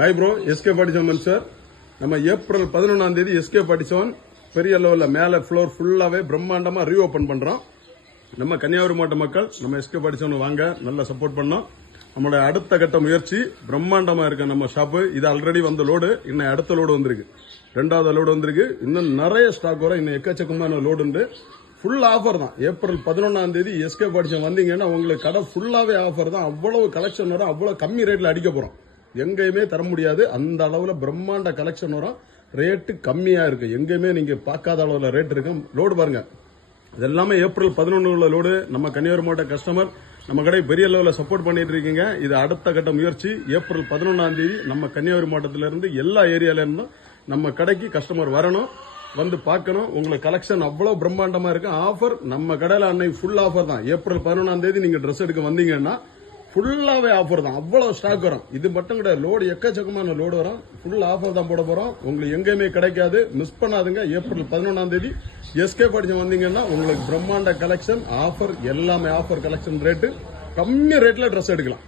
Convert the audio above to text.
Hi bro, SK படிச்சவன் sir. நம்ம April 11 SK படிச்சவன் பெரிய லெவலில் மேலே ஃப்ளோர் ஃபுல்லாகவே பிரம்மாண்டமாக ரீஓப்பன் பண்ணுறோம். நம்ம கன்னியாகுமரி மாவட்ட மக்கள் நம்ம எஸ்கே படிச்சவன் வாங்க, நல்லா சப்போர்ட் பண்ணோம். நம்மளோட அடுத்த கட்ட முயற்சி பிரம்மாண்டமாக இருக்க நம்ம ஷாப்பு. இது ஆல்ரெடி வந்த லோடு, இன்னும் அடுத்த லோடு வந்திருக்கு, 2வது லோடு வந்திருக்கு. இன்னும் நிறைய ஸ்டாக் வரும், இன்னும் எக்கச்சக்கமான லோடு உண்டு. ஃபுல் ஆஃபர் தான். ஏப்ரல் 11 எஸ்கே படிச்சவன் வந்தீங்கன்னா உங்களுக்கு கடை ஃபுல்லாகவே ஆஃபர் தான். அவ்வளவு கலெக்ஷன் வரும், அவ்வளோ கம்மி ரேட்டில் அடிக்க போகிறோம். எங்கேயுமே தர முடியாது, அந்த அளவில் பிரம்மாண்ட கலெக்ஷன் வரும். ரேட்டு கம்மியாக இருக்கு, எங்கேயுமே நீங்க பார்க்காத அளவில் ரேட் இருக்கு. லோடு பாருங்க, இது எல்லாமே ஏப்ரல் 11 உள்ள லோடு. நம்ம கன்னியாகுமரி மாவட்ட கஸ்டமர் நம்ம கடை பெரிய லெவலில் சப்போர்ட் பண்ணிட்டு இருக்கீங்க. இது அடுத்த கட்ட முயற்சி. ஏப்ரல் 11 நம்ம கன்னியாகுமரி மாவட்டத்திலிருந்து எல்லா ஏரியால இருந்தும் நம்ம கடைக்கு கஸ்டமர் வரணும், வந்து பார்க்கணும். உங்களுக்கு கலெக்ஷன் அவ்வளவு பிரம்மாண்டமா இருக்கு. ஆஃபர் நம்ம கடையில அன்னைக்கு ஃபுல் ஆஃபர் தான். ஏப்ரல் 11 நீங்க ட்ரெஸ் எடுக்க வந்தீங்கன்னா ஃபுல்லாவே ஆஃபர் தான். அவ்வளவு ஸ்டாக் வரும். இது மட்டும் கிடையாது, லோடு எக்கச்சக்கமான லோடு வரும். ஃபுல் ஆஃபர் தான் போட போறோம். உங்களுக்கு எங்கேயுமே கிடைக்காது, மிஸ் பண்ணாதுங்க. ஏப்ரல் 11 எஸ்கே படிச்சு வந்தீங்கன்னா உங்களுக்கு பிரம்மாண்ட கலெக்ஷன் ஆஃபர், எல்லாமே ஆஃபர் கலெக்ஷன். ரேட்டு கம்மி ரேட்ல ட்ரெஸ் எடுக்கலாம்.